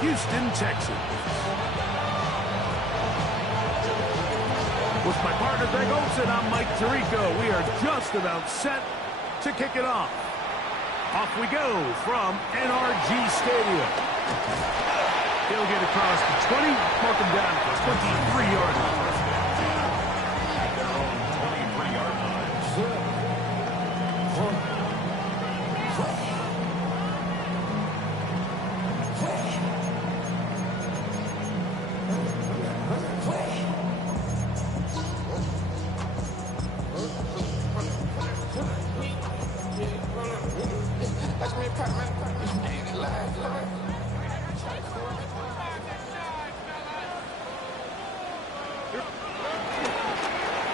Houston Texans. With my partner Greg Olson, I'm Mike Tirico. We are just about set to kick it off. Off we go from NRG Stadium. He'll get across the 20, mark him down at the 23-yard line.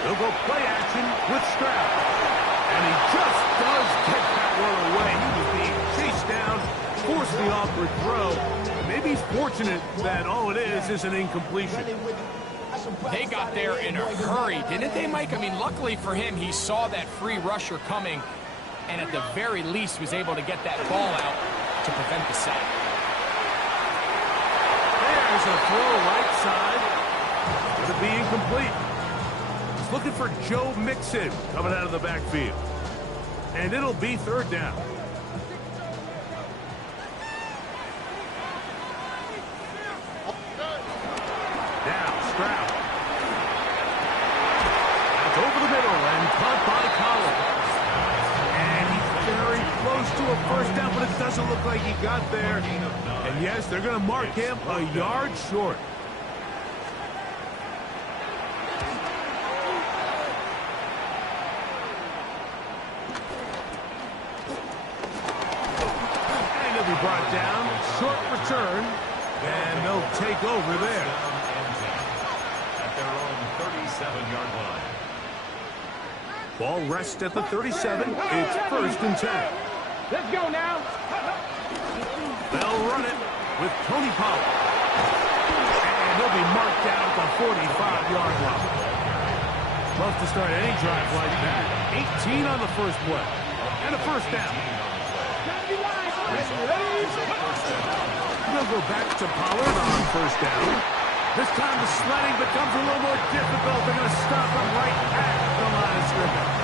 He'll go play action with Stroud. And he just does get that one away. He was being chased down, forced the awkward throw. Maybe he's fortunate that all it is an incompletion. They got there in a hurry, didn't they, Mike? I mean, luckily for him, he saw that free rusher coming and at the very least was able to get that ball out to prevent the sack. There's a throw right side. Going to be incomplete. He's looking for Joe Mixon coming out of the backfield. And it'll be third down. Now, Stroud. That's over the middle and caught by Collins. And he's very close to a first down, but it doesn't look like he got there. And yes, they're going to mark him a yard short. And he'll be brought down. Short return. And they'll take over there. At their own 37-yard line. Ball rests at the 37. It's first and 10. Let's go now. They'll run it with Tony Pollard. And he'll be marked down at the 45-yard line. Love to start any drive like that. 18 on the first play. And a first down. They'll go back to Pollard on first down. This time the sledding becomes a little more difficult. They're going to stop him right at the line of scrimmage.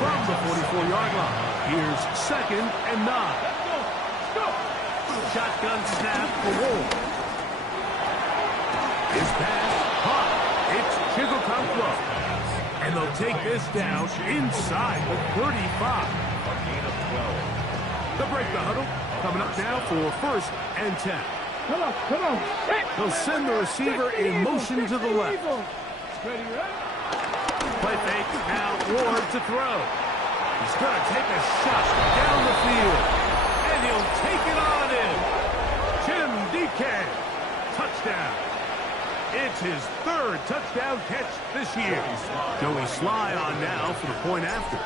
From the 44-yard line, here's second and 9. Shotgun snap for Wolf. His pass caught. It's Chigokankwo. And they'll take this down inside the 35. They'll break the huddle. Coming up now for first and 10. Come on, come on. They'll send the receiver in motion to the left. Play fake. Now Ward to throw. He's going to take a shot down the field. And he'll take it on in. Jim DK. Touchdown. It's his third touchdown catch this year. Joey Sly on now for the point after.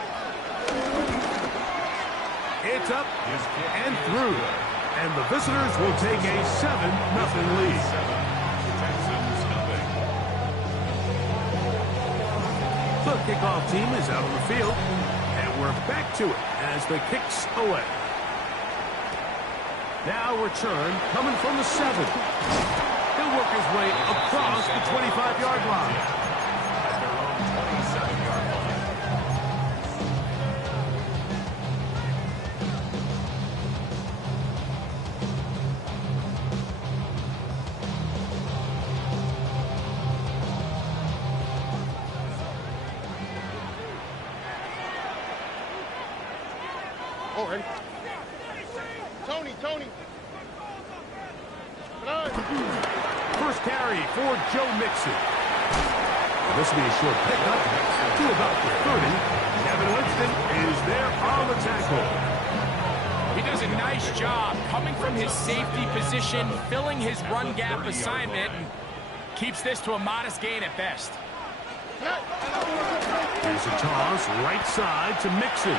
It's up and through. And the visitors will take a 7-0 lead. The kickoff team is out on the field. And we're back to it as the kick's away. Now return coming from the 7. He'll work his way across the 25-yard line. At their own 27-yard line. Oh, ready? Tony. First carry for Joe Mixon. This will be a short pickup to about the 30. Kevin Winston is there on the tackle. He does a nice job coming from his safety position, filling his run gap assignment, and keeps this to a modest gain at best. Here's a toss right side to Mixon.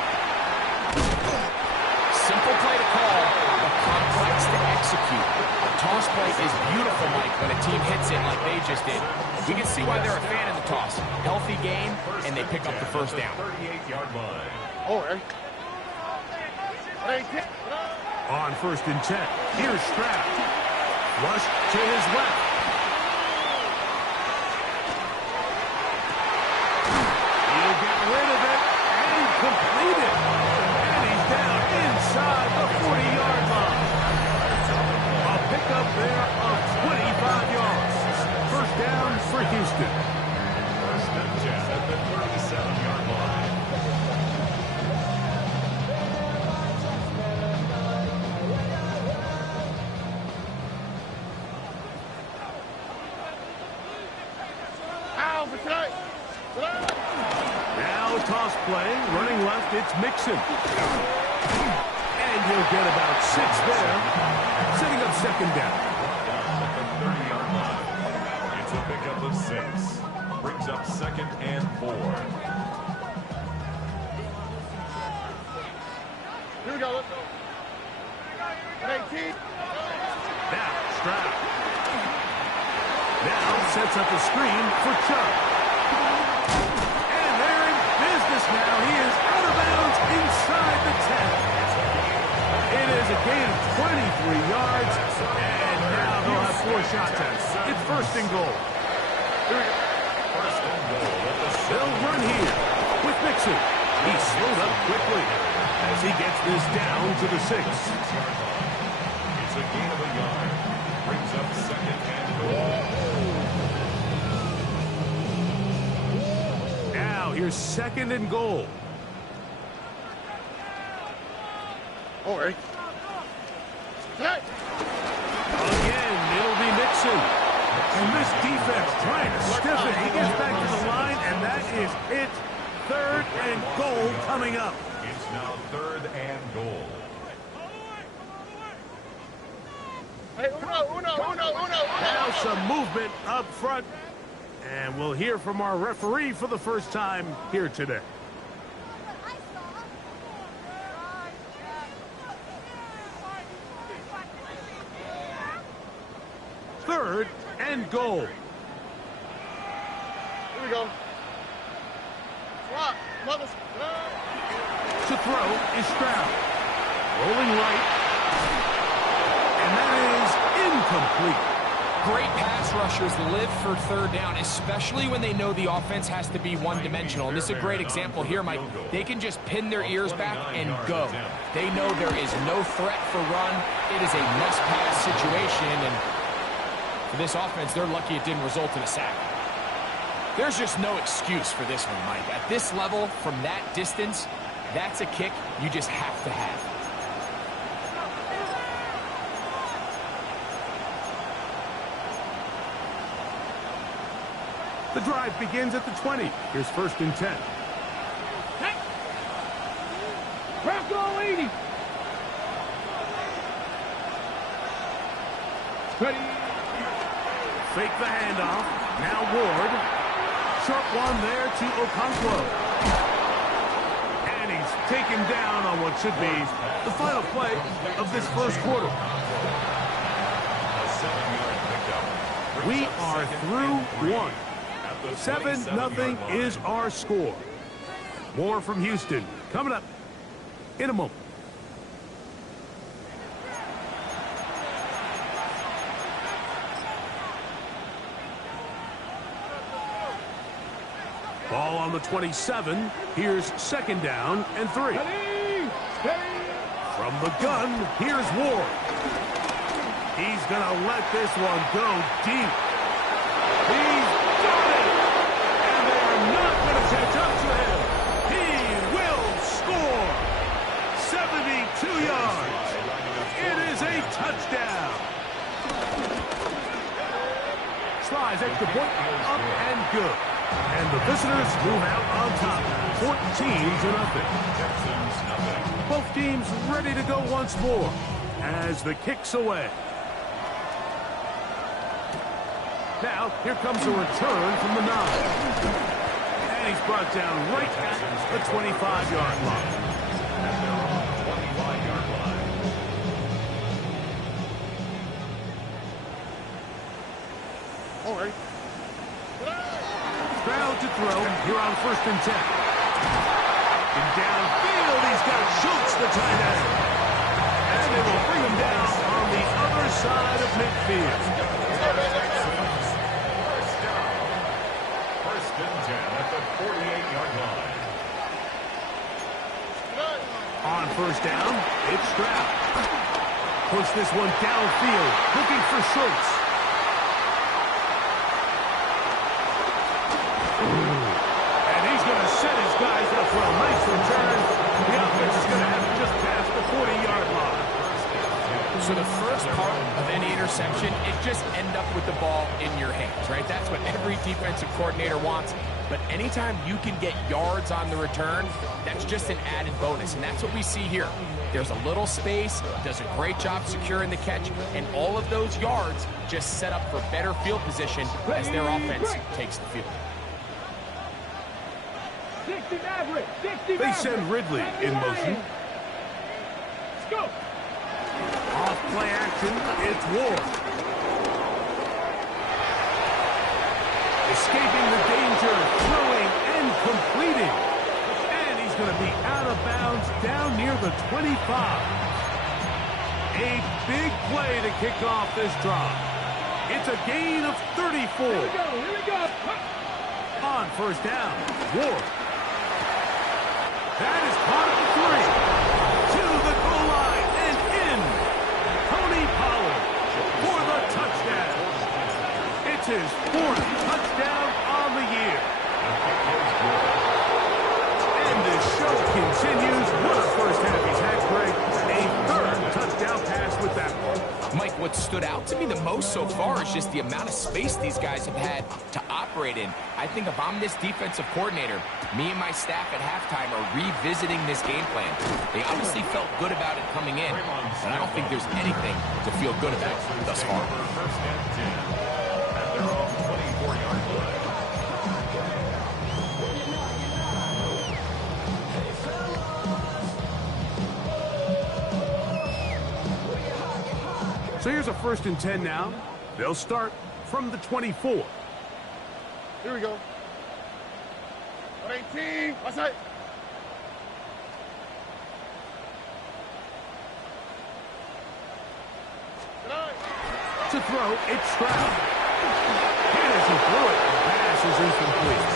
Simple play to call, but complex to execute. A toss play is beautiful, Mike, when a team hits it like they just did. We can see why they're a fan of the toss. Healthy game, and they pick up the first down. 38-yard line. Oh, ready? On 1st and 10, here's Stroud. Rush to his left. He'll get rid of it and complete it. And he's down inside the 40-yard line. A pickup there of 25 yards. First down for Houston. First and 10 at the 37-yard line. Now a toss play, running left, it's Mixon. And he'll get about 6 there, setting up second down. At the 30-yard line. It's a pickup of 6. Brings up 2nd and 4. Here we go. Let's go. 18. Now Stroud. Now sets up a screen for Chubb. And they're in business now. He is out of bounds inside the 10. It is a gain of 23 yards. And now they'll have 4 shots at it. It's 1st and goal. First and goal at the They'll run here with Mixon. He slowed up quickly as he gets this down to the 6. 6-yard line. It's a gain of a yard. Brings up 2nd and goal. Now here's 2nd and goal. All right. Hey. Again, it'll be Mixon. And this defense trying to stiff it. He gets back to the line, and that is it. 3rd and goal coming up. It's now 3rd and goal. Hey, uno. Now some movement up front. And we'll hear from our referee for the first time here today. Third and goal. Here we go. Swap. Mother's. To throw is Stroud. Rolling right. And that is incomplete. Great pass rushers live for 3rd down, especially when they know the offense has to be one-dimensional. And this is a great example here, Mike. They can just pin their ears back and go. They know there is no threat for run. It is a must-pass situation, and for this offense, they're lucky it didn't result in a sack. There's just no excuse for this one, Mike. At this level, from that distance, that's a kick you just have to have. The drive begins at the 20. Here's 1st and 10. Bronco 80. Ready. Fake the handoff. Now Ward. Short one there to Okonkwo. And he's taken down on what should be the final play of this first quarter. A 7-yard pickup. We are through one. 7-0 is our score. More from Houston coming up in a moment. Ball on the 27. Here's 2nd down and 3. Steady. Steady. From the gun, here's Ward. He's going to let this one go deep. He's got it! And they are not going to catch up to him. He will score. 72 yards. It is a touchdown. Slides extra point, up and good. And the visitors move out on top, 14-0. Texans nothing. Both teams ready to go once more as the kick's away. Now, here comes a return from the 9. And he's brought down right at the 25-yard line. At their own 25-yard line. All right. Stroud to throw here on 1st and 10. And downfield, he's got Schultz, the tight end. And they will bring him down on the other side of midfield. First down. First and 10 at the 48-yard line. On first down, it's Stroud. Push this one downfield, looking for Schultz. And he's going to set his guys up for a nice return. The offense is going to have just past the 40-yard line. So the first part of any interception, it just end up with the ball in your hands, right? That's what every defensive coordinator wants. But anytime you can get yards on the return, that's just an added bonus. And that's what we see here. There's a little space, does a great job securing the catch, and all of those yards just set up for better field position as their offense takes the field. 60 average. 60 They send Ridley in motion. Let's go. Off play action, it's Ward. Escaping the danger, throwing and completing. And he's going to be out of bounds down near the 25. A big play to kick off this drive. It's a gain of 34. Here we go. On first down, Ward. That is caught at the 3. To the goal line and in. Tony Pollard for the touchdown. It's his 4th touchdown on the year. And the show continues. What a first half he's had, Greg. A 3rd touchdown pass with that one. Mike, what stood out to me the most so far is just the amount of space these guys have had to operate in. I think if I'm this defensive coordinator, me and my staff at halftime are revisiting this game plan. They obviously felt good about it coming in, but I don't think there's anything to feel good about thus far. First and 10 at their own 24-yard line. So here's a 1st and 10 now. They'll start from the 24. Here we go. 18. What's that? To throw, it's Stroud. He doesn't throw it. The pass is incomplete.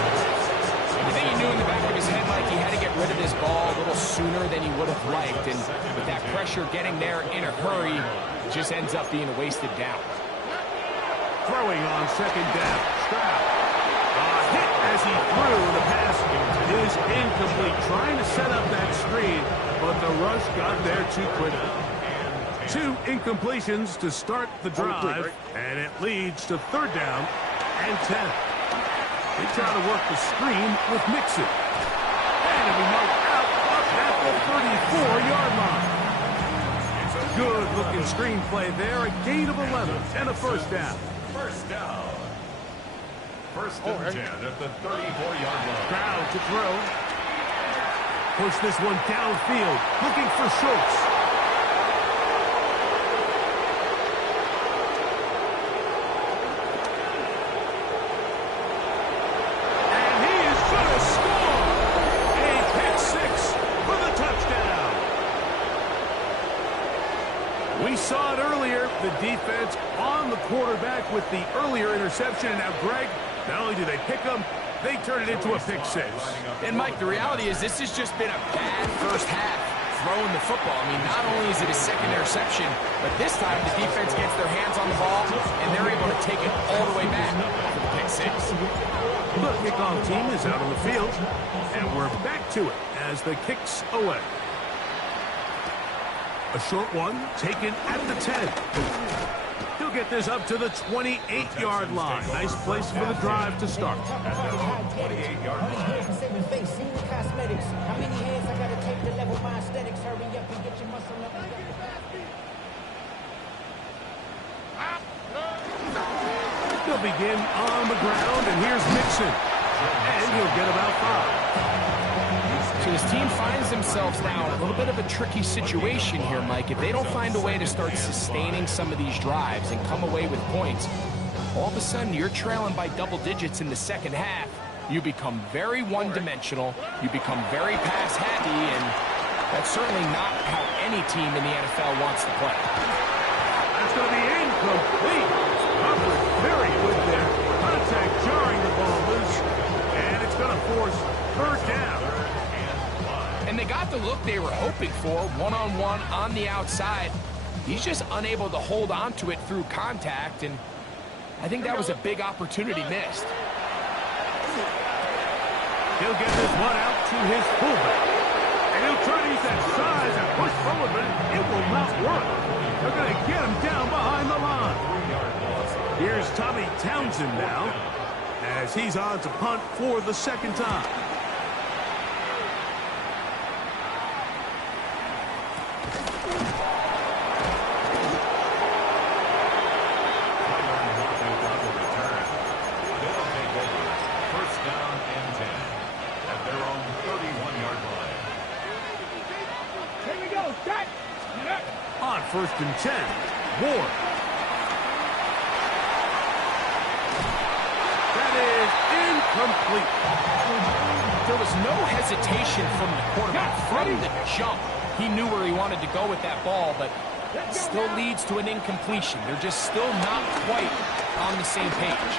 I think he knew in the back of his head, Mike, he had to get rid of this ball a little sooner than he would have liked. And with that pressure getting there in a hurry, it just ends up being a wasted down. Throwing on second down, Stroud. Hit as he threw. The pass is incomplete. Trying to set up that screen, but the rush got there too quickly. 2 incompletions to start the drive, and it leads to 3rd down and 10. They try to work the screen with Mixon. And it'll be marked out up at the 34-yard line. It's a good-looking screenplay there. A gain of 11 and a 1st down. First down. First and 10 at the 34-yard line. Stroud to throw. Push this one downfield, looking for Schultz. We saw it earlier, the defense on the quarterback with the earlier interception. And now, Greg, not only do they pick them, they turn it into a pick 6. And, Mike, the reality is this has just been a bad first half throwing the football. I mean, not only is it a 2nd interception, but this time the defense gets their hands on the ball, and they're able to take it all the way back for the pick 6. The kickoff team is out on the field, and we're back to it as the kicks away. A short one taken at the 10. He'll get this up to the 28-yard line. Nice place for the drive to start. At their own 28-yard line. He'll begin on the ground, and here's Mixon. And he'll get about 5. So his team finds themselves now in a little bit of a tricky situation here, Mike. If they don't find a way to start sustaining some of these drives and come away with points, all of a sudden you're trailing by double digits in the second half. You become very one-dimensional. You become very pass-happy, and that's certainly not how any team in the NFL wants to play. That's going to be incomplete. Coverage very good there. Contact jarring the ball loose. And it's going to force third down. And they got the look they were hoping for, one-on-one on the outside. He's just unable to hold on to it through contact, and I think that was a big opportunity missed. He'll get this one out to his fullback. And he'll try to use that size and push forward, but it will not work. They're going to get him down behind the line. Here's Tommy Townsend now, as he's on to punt for the second time. First and 10, Ward. That is incomplete. There was no hesitation from the quarterback from the jump. He knew where he wanted to go with that ball, but still leads to an incompletion. They're just still not quite on the same page.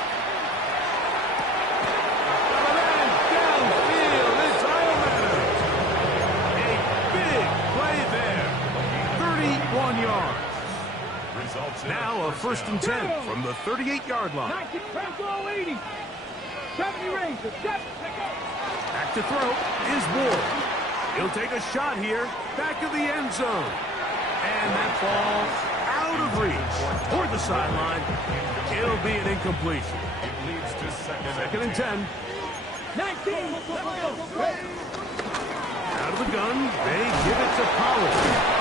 Downfield, it's Ironman. A big play there. 31 yards. Now a first and 10 from the 38-yard line. 90, 80. 70 range. Back to throw is Ward. He'll take a shot here, back of the end zone. And that ball out of reach toward the sideline. It'll be an incompletion. It leads to Second and 10. 19. Out of the gun, they give it to Pollard.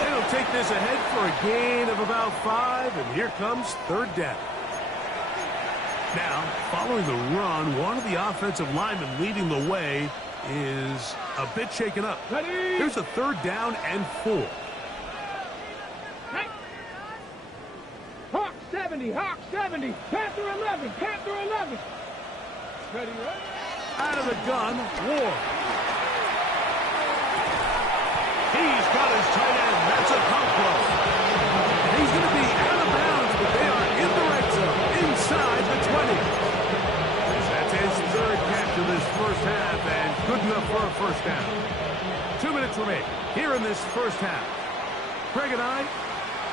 They'll take this ahead for a gain of about 5, and here comes third down. Now, following the run, one of the offensive linemen leading the way is a bit shaken up. Here's a third down and 4. Hawk 70, Hawk 70. Panther 11, Panther 11. Ready, right? Out of the gun, Ward. He's got his tight end. That's a Conquo. And he's going to be out of bounds, but they are in the red zone, inside the 20. That's his third catch of this first half, and good enough for a first down. 2 minutes remain here in this first half. Greg and I,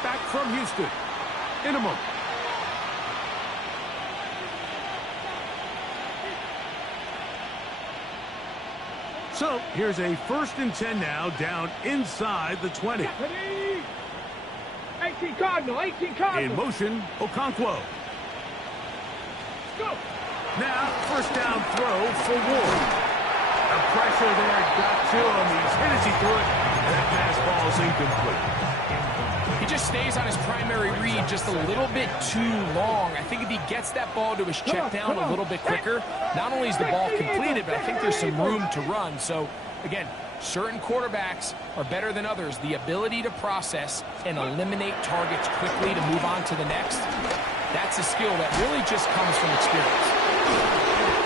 back from Houston in a moment. So, here's a first and 10 now, down inside the 20. 18 Cardinal, 18 Cardinal. In motion, Okonkwo. Go. Now, first down throw for Ward. The pressure there got to him. He's hit as he threw it, and that pass ball's incomplete. He just stays on his primary read just a little bit too long. I think if he gets that ball to his check down a little bit quicker, not only is the ball completed, but I think there's some room to run. So, again, certain quarterbacks are better than others. The ability to process and eliminate targets quickly to move on to the next, that's a skill that really just comes from experience.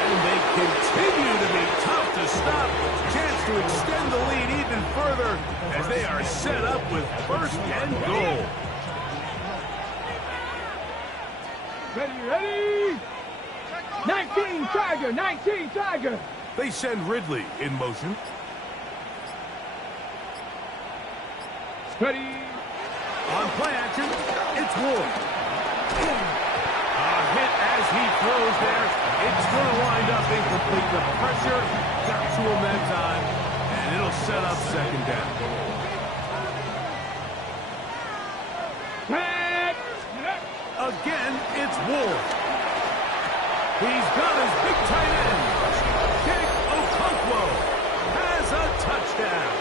And they continue to be tough to stop. Chance to extend the lead even further as they are set up with first and goal. Ready. 19 Tiger, 19 Tiger. They send Ridley in motion. Ready. On play action, it's Ward. A hit as he throws there. It's going to wind up incomplete. The pressure got to him that time, and it'll set up second down. Again, it's Ward. He's got his big tight end. Kick Okonkwo has a touchdown.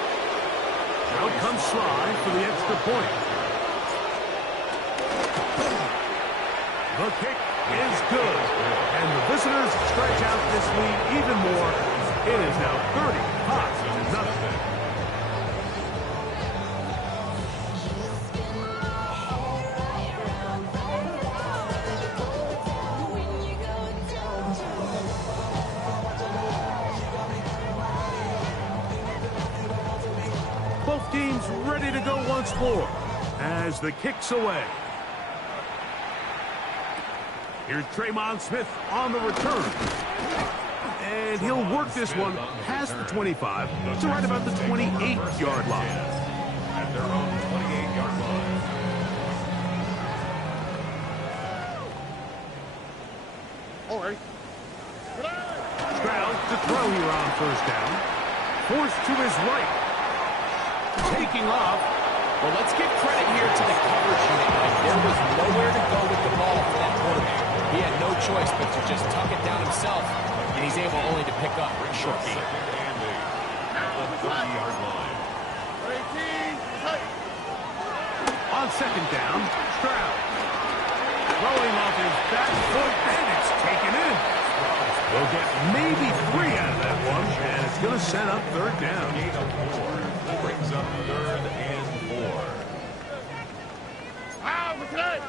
Out comes Sly for the extra point. The kick is good. And the visitors stretch out this lead even more. It is now 35-0. ready to go once more as the kick's away. Here's Traymon Smith on the return. And he'll work this one past the 25 to right about the 28-yard line. At their own 28-yard line. All right. Stroud to throw here on first down. Forced to his right. Taking off. Well, let's give credit here to the coverage unit. There was nowhere to go with the ball for that quarterback. He had no choice but to just tuck it down himself, and he's able only to pick up a short gain. At the 30-yard line. 18, tight. On second down, Stroud. Throwing off his back foot, and it's taken in. They'll get maybe 3 out of that one, and it's going to set up third down. Gain of 4 brings up 3rd and 4. Wow, we're tight.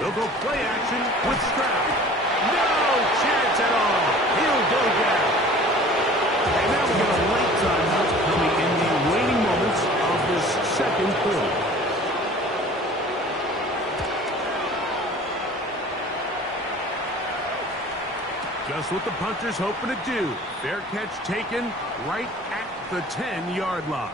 They'll go play action with Stroud. No chance at all. He'll go down. And now we get a late timeout coming in the waning moments of this second quarter. Just what the punter's hoping to do. Fair catch taken right at the 10-yard line.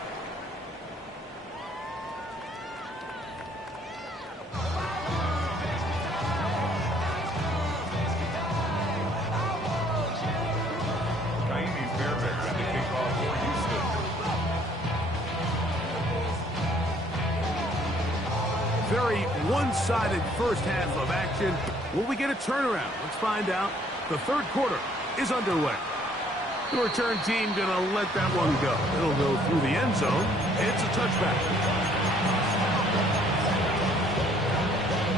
Very one-sided first half of action. Will we get a turnaround? Let's find out. The third quarter is underway. The return team going to let that one go. It'll go through the end zone. It's a touchback.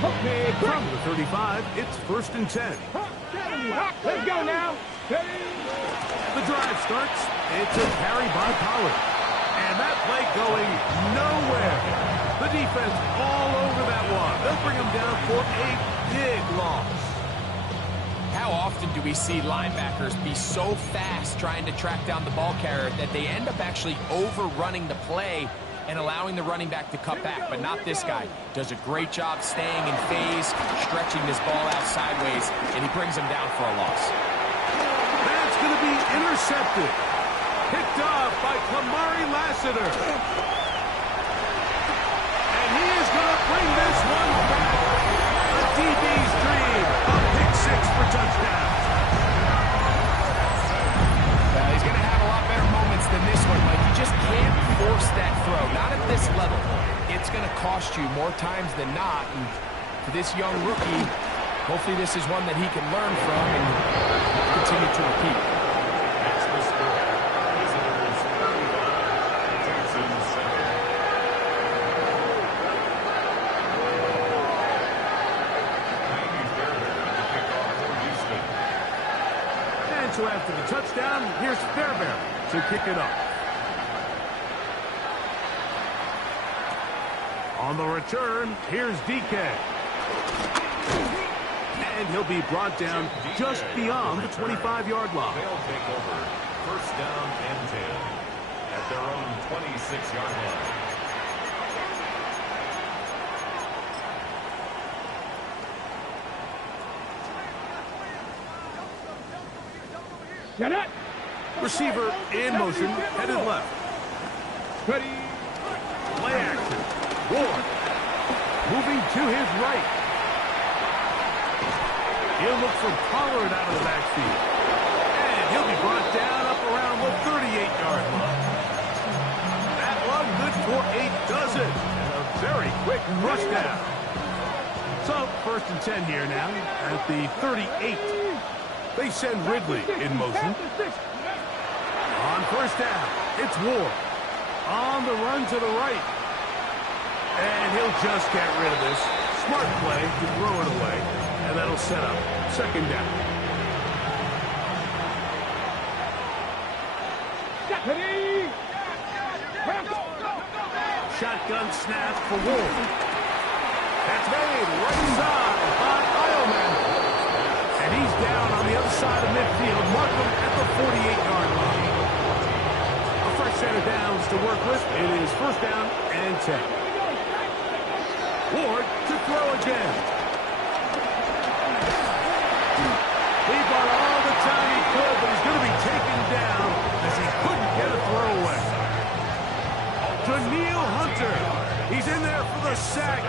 Okay, From the 35, it's 1st and 10. let's go now. The drive starts. It's a carry by Pollard. And that play going nowhere. The defense all over that one. They'll bring him down for a big loss. How often do we see linebackers be so fast trying to track down the ball carrier that they end up actually overrunning the play and allowing the running back to cut back? But not this guy. Does a great job staying in phase, stretching this ball out sideways, and he brings him down for a loss. That's going to be intercepted. Picked off by Kamari Lassiter. And he is going to bring this one back. A DB's dream. A pick 6 for touchdown. He's going to have a lot better moments than this one, but you just can't force that throw. Not at this level. It's going to cost you more times than not. And for this young rookie, hopefully this is one that he can learn from and continue to repeat. That's the score. Visitors 35, Texans 7. And so after the touchdown, here's Fairbairn to kick it off. On the return, here's DK. And he'll be brought down just beyond the 25-yard line. They'll take over 1st down and 10 at their own 26-yard line. Shut up. Receiver in motion, headed left. Ready. Play action. Ward. Moving to his right. He'll look for Pollard out of the backfield. And he'll be brought down up around the 38-yard line. That one good for 8 dozen. And a very quick rush down. So 1st and 10 here now at the 38. They send Ridley in motion. On 1st down, it's Ward. On the run to the right. And he'll just get rid of this. Smart play to throw it away. And that'll set up 2nd down. Shotgun snap for Ward. That's made right side by Eilman. And he's down on the other side of midfield. Mark him at the 48-yard line. A fresh set of downs to work with. It is first down and 10. Ward to throw again. He bought all the time he could, but he's going to be taken down as he couldn't get a throw away. Daniil Hunter. He's in there for the sack.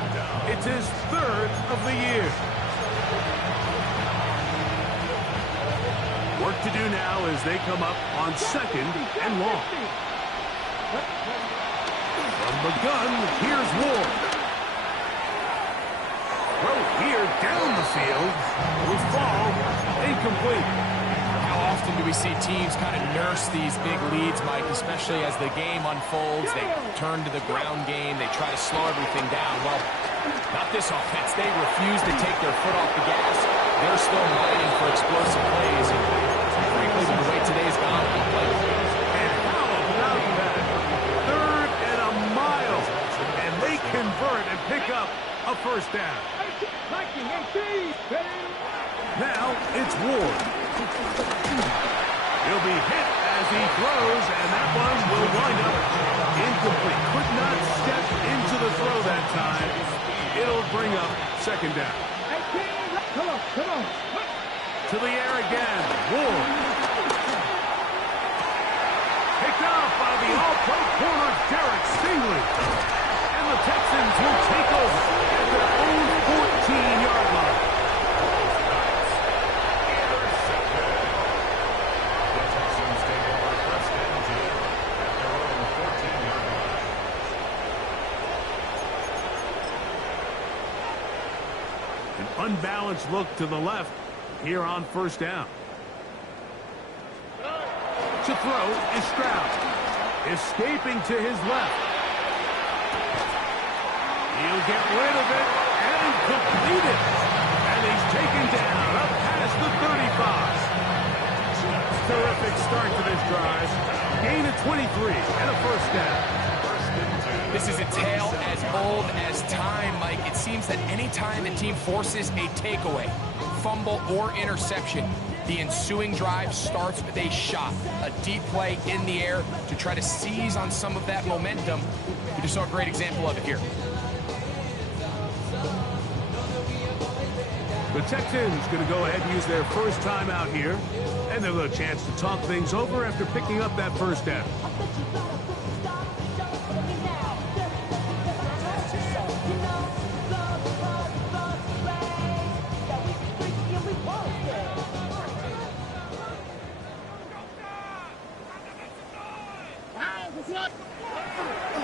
It's his third of the year. Work to do now as they come up on second and long. From the gun, here's Ward. Throw here down the field. Will fall incomplete. How often do we see teams kind of nurse these big leads, Mike, especially as the game unfolds? They turn to the ground game. They try to slow everything down. Well, not this offense. They refuse to take their foot off the gas. They're still mining for explosive plays. And frankly, with the way today's gone, and how about that? Third and a mile. And they convert and pick up a first down. Now it's Ward. He'll be hit as he throws, and that one will wind up incomplete. Could not step into the throw that time. It'll bring up second down. Come on. To the air again. Ward. Picked off by the all-pro corner, Derek Stingley. And the Texans will take over at their own 14-yard line. The Texans take over first and 10 at their own 14-yard line. An unbalanced look to the left here on first down. To throw is Stroud. Escaping to his left. He'll get rid of it and complete it. And he's taken down up past the 35. Terrific start to this drive. Gain of 23 and a first down. this is a tale as old as time, Mike. It seems that any time the team forces a takeaway, fumble, or interception, the ensuing drive starts with a shot, a deep play in the air to try to seize on some of that momentum. We just saw a great example of it here. The Texans going to go ahead and use their first time out here, and they'll have a chance to talk things over after picking up that first down.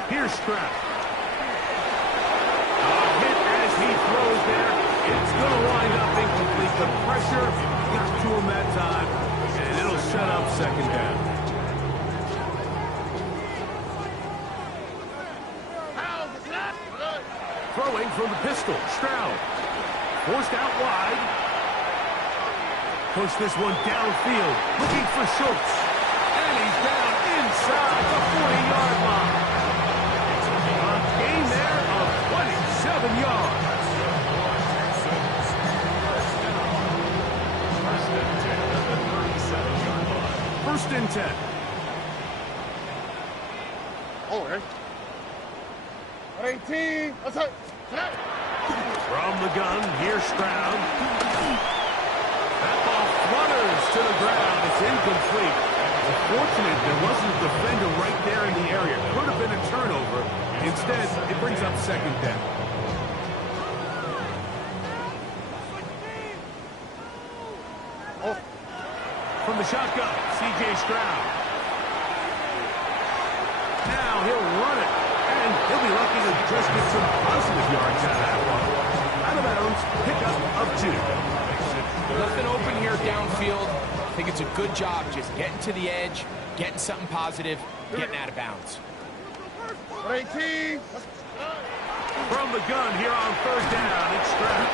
Here's Stroud. Hit as he throws there. It's going to wind up incomplete. The pressure got to him that time, and it'll set up second down. Throwing from the pistol, Stroud. Forced out wide. Push this one downfield, looking for Schultz. And he's down inside the 40-yard line. A gain there of 27 yards. First and 10. Over. 18. Let's go. From the gun, here's Stroud. That ball flutters to the ground. It's incomplete. Fortunate there wasn't a defender right there in the area. Could have been a turnover. Instead, it brings up second down. From the shotgun, C.J. Stroud. Now he'll run it, and he'll be lucky to just get some positive yards out of that one. Out of bounds, pickup of 2. Nothing open here downfield. I think it's a good job just getting to the edge, getting something positive, getting out of bounds. 18. From the gun here on third down, it's Stroud.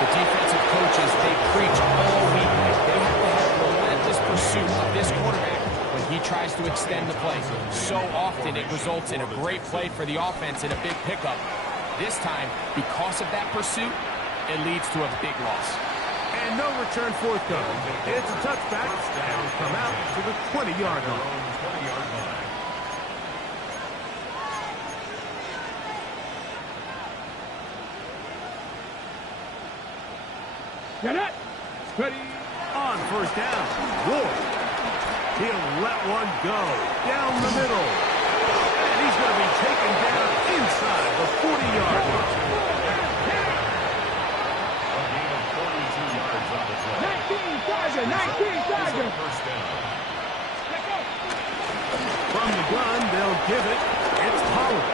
The defensive coaches, they preach all week. They have to have relentless pursuit of this quarterback when he tries to extend the play. So often it results in a great play for the offense and a big pickup. This time, because of that pursuit, it leads to a big loss. And no return forthcoming. It's a touchback, and it'll come out to the 20-yard line. Get it. Ready. On first down, Ward. He'll let one go down the middle. And he's going to be taken down inside the 40-yard line. A gain of 42 yards on the play. 19 Tiger. 19 Tiger. First down. From the gun, they'll give it. It's Pollard.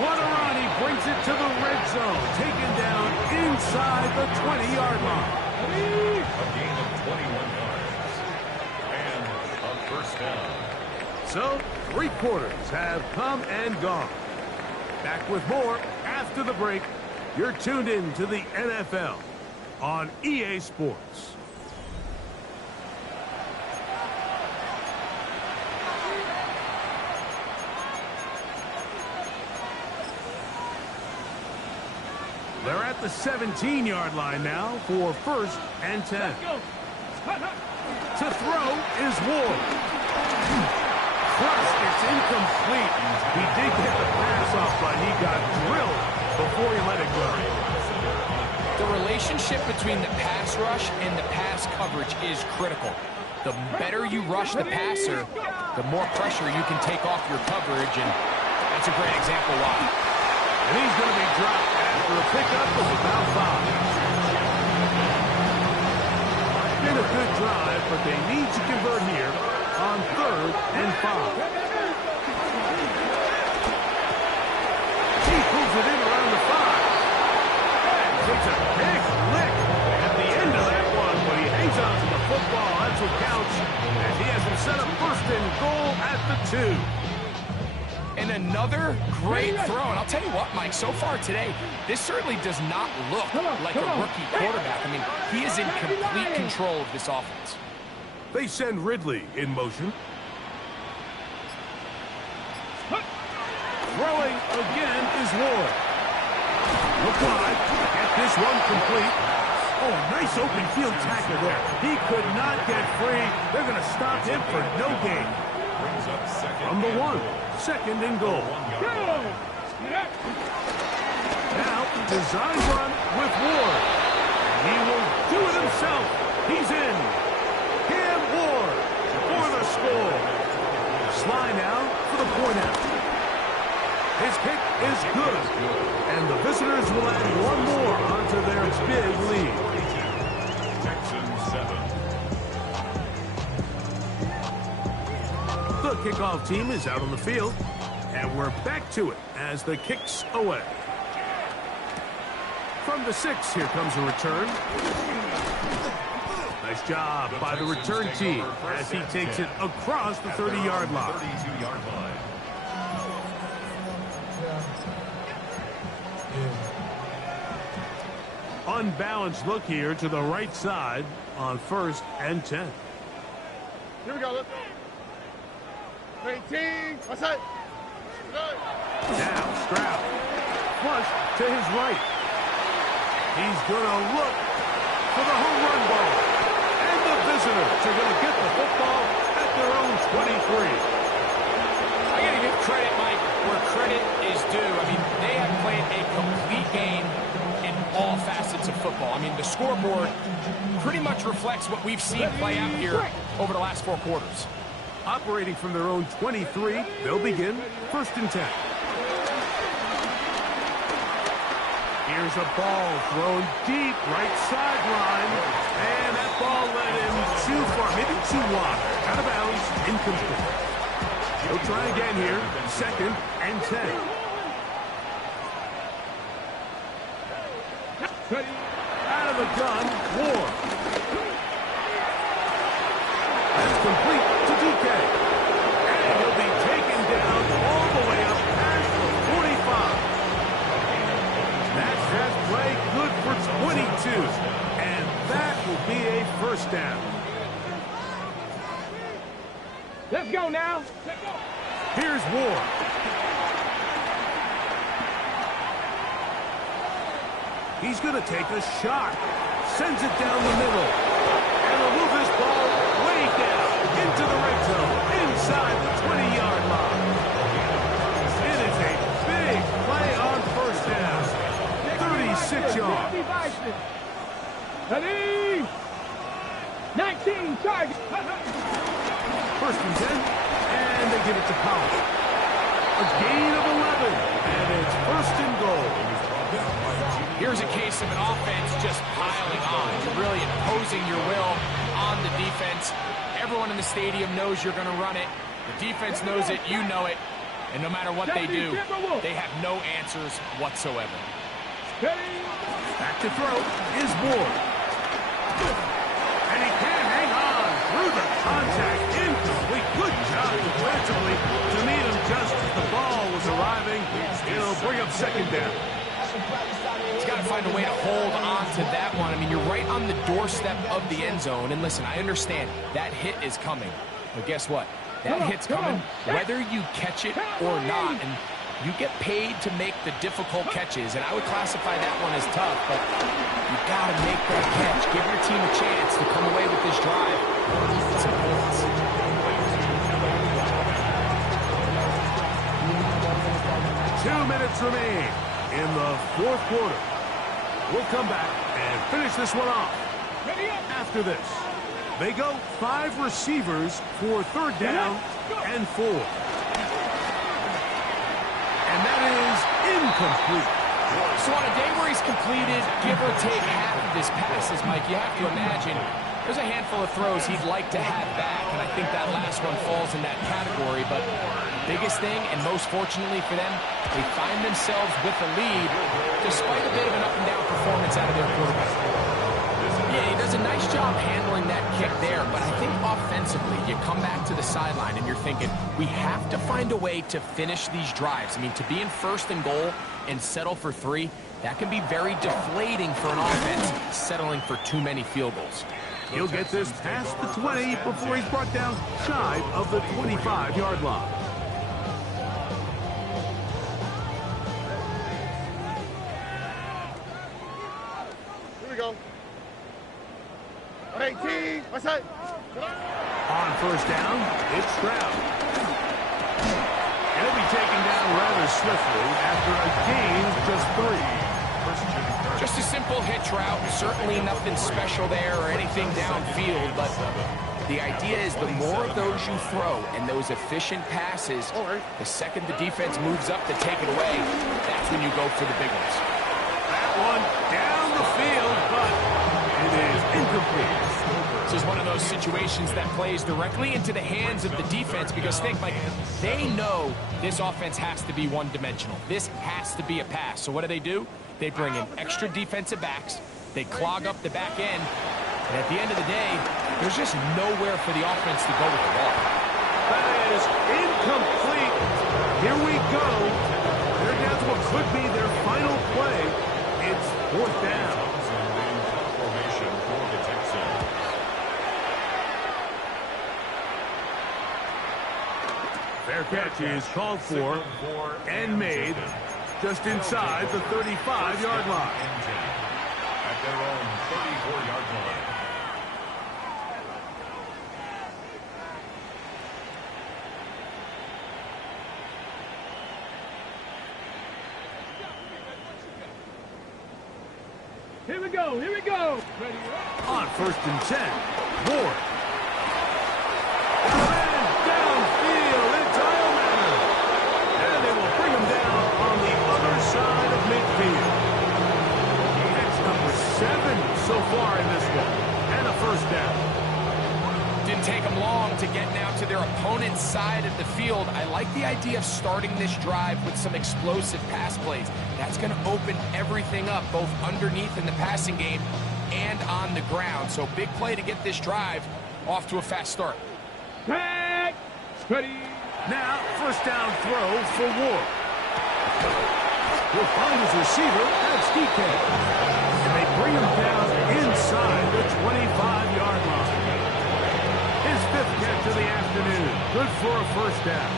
Guarani brings it to the red zone, taken down inside the 20-yard line. A gain of 21 yards. And a first down. So, 3 quarters have come and gone. Back with more after the break. You're tuned in to the NFL on EA Sports. They're at the 17-yard line now for first and 10. To throw is Ward. Crushed, it's incomplete. He did get the pass off, but he got drilled before he let it go. The relationship between the pass rush and the pass coverage is critical. The better you rush the passer, the more pressure you can take off your coverage, and that's a great example why. And he's going to be dropped after a pickup of about 5. Been a good drive, but they need to convert here on 3rd and 5. He pulls it in around the 5. And takes a big lick at the end of that one, but he hangs on to the football. That's what counts, as he has him set up first and goal at the 2. And another great throw. And I'll tell you what, Mike, so far today, this certainly does not look like a rookie quarterback. I mean, he is in complete control of this offense. They send Ridley in motion. Throwing again is Ward. McCoy, get this one complete. Oh, nice open field tackle there. He could not get free. They're going to stop him for no gain. Brings up second. From the 1, 2nd and goal. Now, design run with Ward. He will do it himself. He's in. Cam Ward for the score. Sly now for the point out. His kick is good. And the visitors will add one more onto their big lead. Texans 7. The kickoff team is out on the field. And we're back to it as the kick's away. From the 6, here comes a return. Nice job by the return team as he takes it across the 30-yard line. 32-yard line. Unbalanced look here to the right side on 1st and 10. Here we go. Let's go. 18. What's that? Now Stroud. Flush to his right. He's going to look for the home run ball. And the visitors are going to get the football at their own 23. I got to give credit, Mike, where credit is due. I mean, they have played a complete game in all facets of football. I mean, the scoreboard pretty much reflects what we've seen play out here over the last 4 quarters. Operating from their own 23, they'll begin 1st and 10. Here's a ball thrown deep right sideline. And that ball led him too far, maybe too wide. Out of bounds, incomplete. He'll try again here, 2nd and 10. Out of the gun, Ward. That's complete to DK. And he'll be taken down all the way up past the 45. That pass play good for 22. And that will be a first down. Let's go now. Here's Ward. He's going to take a shot. Sends it down the middle. And will move this ball way down into the red zone, inside the 20-yard line. It is a big play on first down. 36 yards. Ready? 19, target. First and 10, and they give it to Powell. A gain of 11, and it's first and goal. Here's a case of an offense just piling on. You're really imposing your will on the defense. Everyone in the stadium knows you're going to run it. The defense knows it, you know it. And no matter what they do, they have no answers whatsoever. Back to throw is Ward. And he can't hang on through the contact. Incomplete. Good job defensively to meet him just as the ball was arriving. It'll bring up second down. He's got to find a way to hold on to that one. I mean, you're right on the doorstep of the end zone. And listen, I understand that hit is coming. But guess what? That hit's coming whether you catch it or not. And you get paid to make the difficult catches. And I would classify that one as tough. But you got to make that catch. Give your team a chance to come away with this drive. Some points. 2 minutes remain in the fourth quarter. We'll come back and finish this one off. After this, they go 5 receivers for third down and 4. And that is incomplete. So on a day where he's completed, give or take half of his passes, Mike, you have to imagine there's a handful of throws he'd like to have back, and I think that last one falls in that category. But biggest thing, and most fortunately for them, they find themselves with a lead despite a bit of an up-and-down performance out of their quarterback. Yeah, he does a nice job handling that kick there, but I think offensively, you come back to the sideline and you're thinking, we have to find a way to finish these drives. I mean, to be in first and goal and settle for 3, that can be very deflating for an offense, settling for too many field goals. He'll get this past the 20 before he's brought down shy of the 25-yard line. Here we go. 18, what's that? On first down, it's Stroud. He'll be taken down rather swiftly after a gain of just 3. Just a simple hitch route, certainly nothing special there or anything downfield, but the idea is the more of those you throw and those efficient passes, the second the defense moves up to take it away, that's when you go for the big ones. That one down the field, but it is incomplete. This is one of those situations that plays directly into the hands of the defense because think, Mike, they know this offense has to be one-dimensional. This has to be a pass. So what do? They bring in extra defensive backs. They clog up the back end. And at the end of the day, there's just nowhere for the offense to go with the ball. That is incomplete. Here we go. They're down to what could be their final play. It's fourth down. Fair catch is called for and made just inside the 35-yard line. At their own 34-yard line. Here we go, here we go. Ready, on first and 10, Ward. Downfield, it's Eilman. And they will bring him down on the other side of midfield. That's number 7 so far in this one. And a first down. Didn't take them long to get now to their opponent's side of the field. I like the idea of starting this drive with some explosive pass plays. That's going to open everything up, both underneath in the passing game and on the ground. So big play to get this drive off to a fast start. back, ready. Now, first down throw for Ward. He'll find his receiver, that's DK. And they bring him down inside the 25-yard line. His 5th catch of the afternoon. Good for a first down.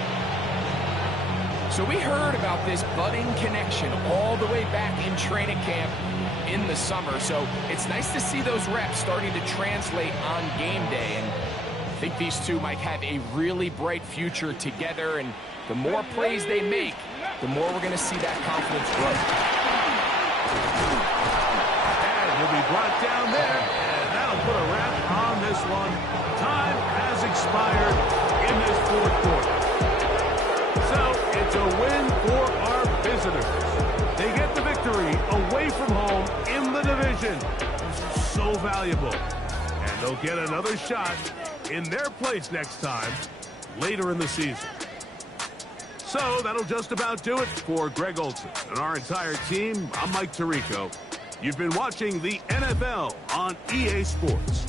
So we heard about this budding connection all the way back in training camp in the summer. So it's nice to see those reps starting to translate on game day. And I think these two might have a really bright future together. And the more plays they make, the more we're going to see that confidence grow. And he'll be brought down there, and that'll put a wrap on this one. Time has expired in this fourth quarter. So it's a win for our visitors. They get the victory away from home in the division. This is so valuable. And they'll get another shot in their place next time later in the season. So that'll just about do it for Greg Olson and our entire team. I'm Mike Tirico. You've been watching the NFL on EA Sports.